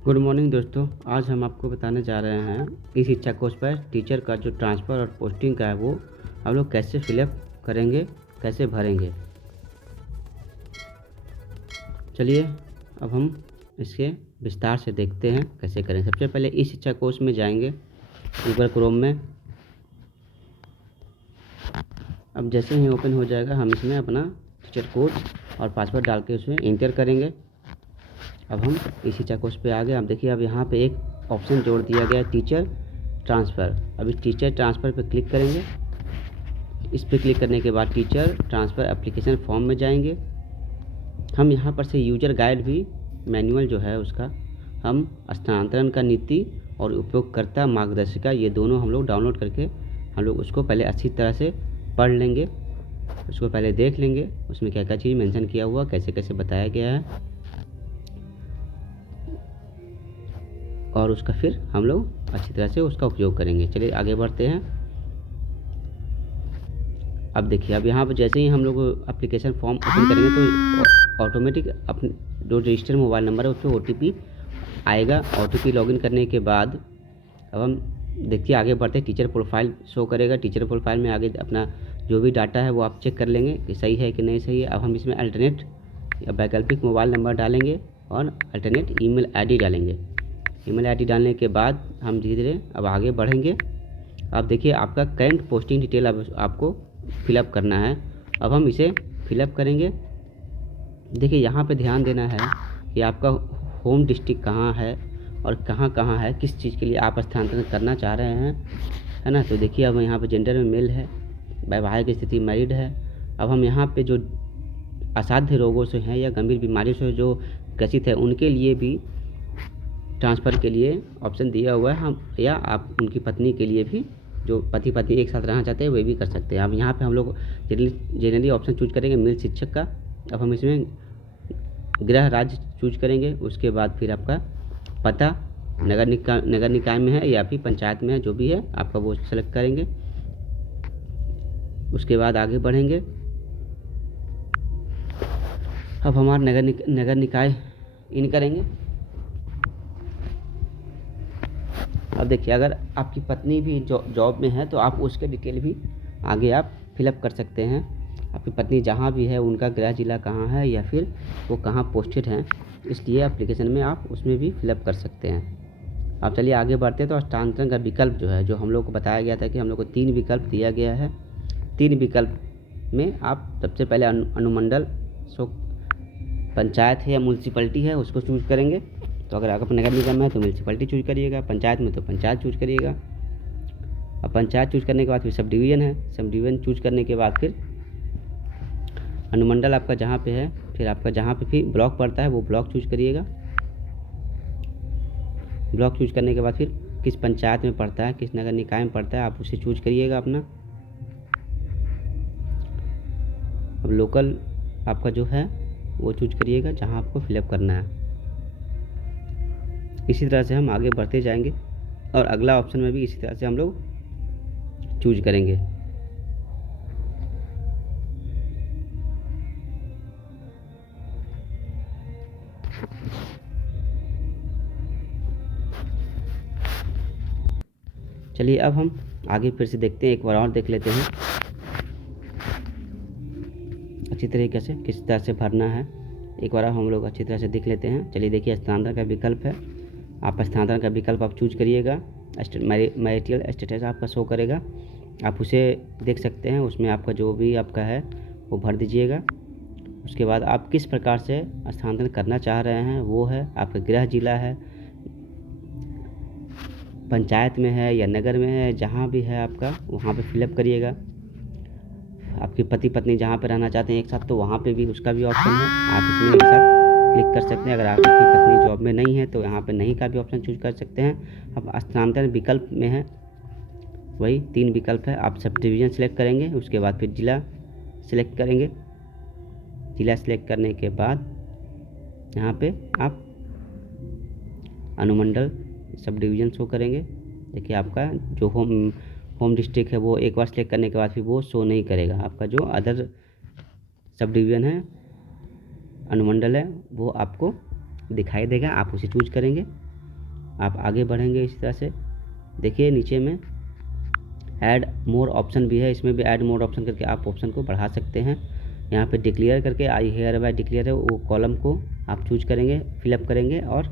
Good morning दोस्तों। आज हम आपको बताने जा रहे हैं इस शिक्षा कोर्स पर टीचर का जो ट्रांसफ़र और पोस्टिंग का है वो हम लोग कैसे फिलअप करेंगे, कैसे भरेंगे। चलिए अब हम इसके विस्तार से देखते हैं कैसे करें। सबसे पहले इस शिक्षा कोर्स में जाएंगे गूगल क्रोम में। अब जैसे ही ओपन हो जाएगा हम इसमें अपना टीचर कोड और पासवर्ड डाल के उसमें इंटर करेंगे। अब हम इस शिक्षा कोर्स पे आ गए। अब देखिए अब यहाँ पे एक ऑप्शन जोड़ दिया गया है टीचर ट्रांसफ़र। अब इस टीचर ट्रांसफ़र पे क्लिक करेंगे। इस पे क्लिक करने के बाद टीचर ट्रांसफ़र एप्लीकेशन फॉर्म में जाएंगे। हम यहाँ पर से यूजर गाइड भी मैनुअल जो है उसका हम स्थानांतरण का नीति और उपयोगकर्ता मार्गदर्शिका ये दोनों हम लोग डाउनलोड करके हम लोग उसको पहले अच्छी तरह से पढ़ लेंगे, उसको पहले देख लेंगे उसमें क्या क्या चीज़ मेंशन किया हुआ, कैसे कैसे बताया गया है, और उसका फिर हम लोग अच्छी तरह से उसका उपयोग करेंगे। चलिए आगे बढ़ते हैं। अब देखिए अब यहाँ पर जैसे ही हम लोग एप्लीकेशन फॉर्म ओपन करेंगे तो ऑटोमेटिक अपने जो रजिस्टर मोबाइल नंबर है उस पर OTP आएगा। OTP लॉगिन करने के बाद अब हम देखिए आगे बढ़ते हैं। टीचर प्रोफाइल शो करेगा। टीचर प्रोफाइल में आगे अपना जो भी डाटा है वो आप चेक कर लेंगे कि सही है कि नहीं सही है। अब हम इसमें अल्टरनेट या वैकल्पिक मोबाइल नंबर डालेंगे और अल्टरनेट ईमेल आईडी डालेंगे। ईमेल आईडी डालने के बाद हम धीरे धीरे अब आगे बढ़ेंगे। अब देखिए आपका करंट पोस्टिंग डिटेल अब आपको फिलअप करना है। अब हम इसे फिलअप करेंगे। देखिए यहाँ पे ध्यान देना है कि आपका होम डिस्ट्रिक्ट कहाँ है और कहाँ है, किस चीज़ के लिए आप स्थानांतरण करना चाह रहे हैं, है ना। तो देखिए अब यहाँ पे जेंडर में मेल है, वैवाहिक स्थिति मैरिड है। अब हम यहाँ पे जो असाध्य रोगों से हैं या गंभीर बीमारी से जो ग्रसित है उनके लिए भी ट्रांसफ़र के लिए ऑप्शन दिया हुआ है। हम या आप उनकी पत्नी के लिए भी जो पति पत्नी एक साथ रहना चाहते हैं वे भी कर सकते हैं। अब यहाँ पे हम लोग जनरली ऑप्शन चूज करेंगे मेल शिक्षक का। अब हम इसमें गृह राज्य चूज करेंगे। उसके बाद फिर आपका पता नगर निकाय में है या फिर पंचायत में है, जो भी है आपका वो सेलेक्ट करेंगे। उसके बाद आगे बढ़ेंगे। अब हमारा नगर निकाय इन करेंगे। अब देखिए अगर आपकी पत्नी भी जॉब में है तो आप उसके डिटेल भी आगे आप फिलअप कर सकते हैं। आपकी पत्नी जहाँ भी है उनका गृह जिला कहाँ है या फिर वो कहाँ पोस्टेड हैं, इसलिए एप्लीकेशन में आप उसमें भी फिलअप कर सकते हैं। अब चलिए आगे बढ़ते हैं। तो स्थानांतरण का विकल्प जो है, जो हम लोग को बताया गया था कि हम लोग को 3 विकल्प दिया गया है। 3 विकल्प में आप सबसे पहले अनुमंडल सो पंचायत है या म्यूनसिपलिटी है उसको चूज करेंगे। तो अगर आप नगर निगम में है तो म्यूनसिपलिटी चूज करिएगा, पंचायत में तो पंचायत चूज करिएगा। अब पंचायत चूज करने के बाद फिर सब डिवीज़न है, सब डिवीज़न चूज करने के बाद फिर अनुमंडल आपका जहाँ पे है, फिर आपका जहाँ पे भी ब्लॉक पड़ता है वो ब्लॉक चूज करिएगा। ब्लॉक चूज करने के बाद फिर किस पंचायत में पड़ता है, किस नगर निकाय में पड़ता है आप उसे चूज करिएगा अपना। अब लोकल आपका जो है वो चूज करिएगा जहाँ आपको फिलअप करना है। इसी तरह से हम आगे बढ़ते जाएंगे और अगला ऑप्शन में भी इसी तरह से हम लोग चूज करेंगे। चलिए अब हम आगे फिर से देखते हैं, एक बार और देख लेते हैं अच्छी तरीके से किस तरह से भरना है। एक बार हम लोग अच्छी तरह से देख लेते हैं। चलिए देखिए स्थानांतरण का विकल्प है। आप स्थानांतरण का विकल्प आप चूज करिएगा। मैरिटल स्टेटस आपका शो करेगा, आप उसे देख सकते हैं। उसमें आपका जो भी आपका है वो भर दीजिएगा। उसके बाद आप किस प्रकार से स्थानांतरण करना चाह रहे हैं वो है, आपका गृह जिला है, पंचायत में है या नगर में है, जहाँ भी है आपका वहाँ पे फिलअप करिएगा। आपके पति पत्नी जहाँ पे रहना चाहते हैं एक साथ तो वहाँ पे भी उसका भी ऑप्शन है, आप इसमें एक साथ क्लिक कर सकते हैं। अगर आपकी पत्नी जॉब में नहीं है तो यहाँ पे नहीं का भी ऑप्शन चूज कर सकते हैं। अब स्थानांतरण विकल्प में है वही 3 विकल्प है। आप सब डिवीज़न सेलेक्ट करेंगे, उसके बाद फिर जिला सेलेक्ट करेंगे। जिला सेलेक्ट करने के बाद यहाँ पे आप अनुमंडल सब डिवीज़न शो करेंगे। देखिए आपका जो होम डिस्ट्रिक्ट है वो एक बार सेलेक्ट करने के बाद फिर वो शो नहीं करेगा। आपका जो अदर सब डिवीज़न है, अनुमंडल है, वो आपको दिखाई देगा, आप उसे चूज करेंगे। आप आगे बढ़ेंगे इस तरह से। देखिए नीचे में ऐड मोर ऑप्शन भी है, इसमें भी ऐड मोर ऑप्शन करके आप ऑप्शन को बढ़ा सकते हैं। यहाँ पे डिक्लेयर करके आई हेयर बाय डिक्लेयर है, वो कॉलम को आप चूज करेंगे, फिलअप करेंगे और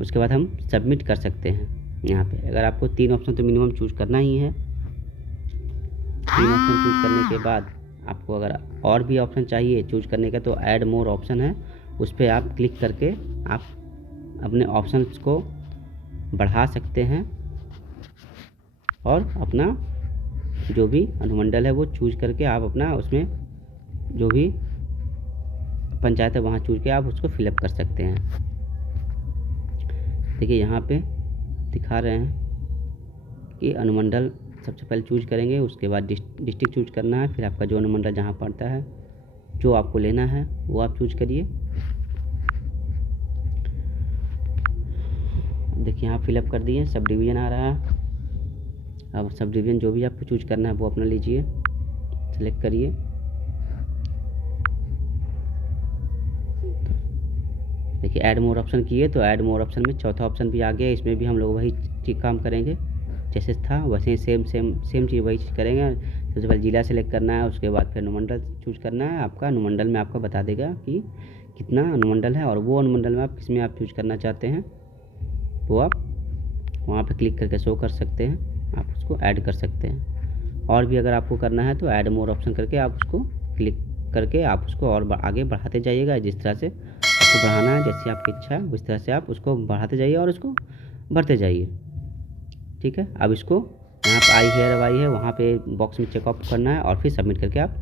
उसके बाद हम सबमिट कर सकते हैं। यहाँ पे अगर आपको 3 ऑप्शन तो मिनिमम चूज करना ही है। 3 ऑप्शन चूज करने के बाद आपको अगर और भी ऑप्शन चाहिए चूज करने का तो ऐड मोर ऑप्शन है, उस पर आप क्लिक करके आप अपने ऑप्शंस को बढ़ा सकते हैं और अपना जो भी अनुमंडल है वो चूज करके आप अपना उसमें जो भी पंचायत है वहाँ चूज के आप उसको फिलअप कर सकते हैं। देखिए यहाँ पे दिखा रहे हैं कि अनुमंडल सबसे पहले चूज करेंगे, उसके बाद डिस्ट्रिक्ट चूज करना है, फिर आपका जो अनुमंडल जहाँ पड़ता है जो आपको लेना है वो आप चूज करिए। देखिए यहाँ फिलअप कर दिए, सब डिवीज़न आ रहा है। अब सब डिवीज़न जो भी आपको चूज करना है वो अपना लीजिए, सेलेक्ट करिए। देखिए ऐड मोर ऑप्शन किए तो ऐड मोर ऑप्शन में चौथा ऑप्शन भी आ गया, इसमें भी हम लोग वही चीज़ काम करेंगे जैसे था वैसे ही सेम चीज़ वही चीज़ करेंगे। सबसे पहले जिला सेलेक्ट करना है, उसके बाद फिर अनुमंडल चूज करना है। आपका अनुमंडल में आपका बता देगा कि कितना अनुमंडल है और वो अनुमंडल में आप किस में आप चूज करना चाहते हैं वो आप वहाँ पे क्लिक करके शो कर सकते हैं, आप उसको ऐड कर सकते हैं। और भी अगर आपको करना है तो ऐड मोर ऑप्शन करके आप उसको क्लिक करके आप उसको और आगे बढ़ाते जाइएगा। जिस तरह से आपको बढ़ाना है, जैसी आपकी इच्छा है उस तरह से आप उसको बढ़ाते जाइए और उसको भरते जाइए। ठीक है, अब इसको यहाँ पे आई हेयर वाई है वहाँ पे बॉक्स में चेकअप करना है और फिर सबमिट करके आप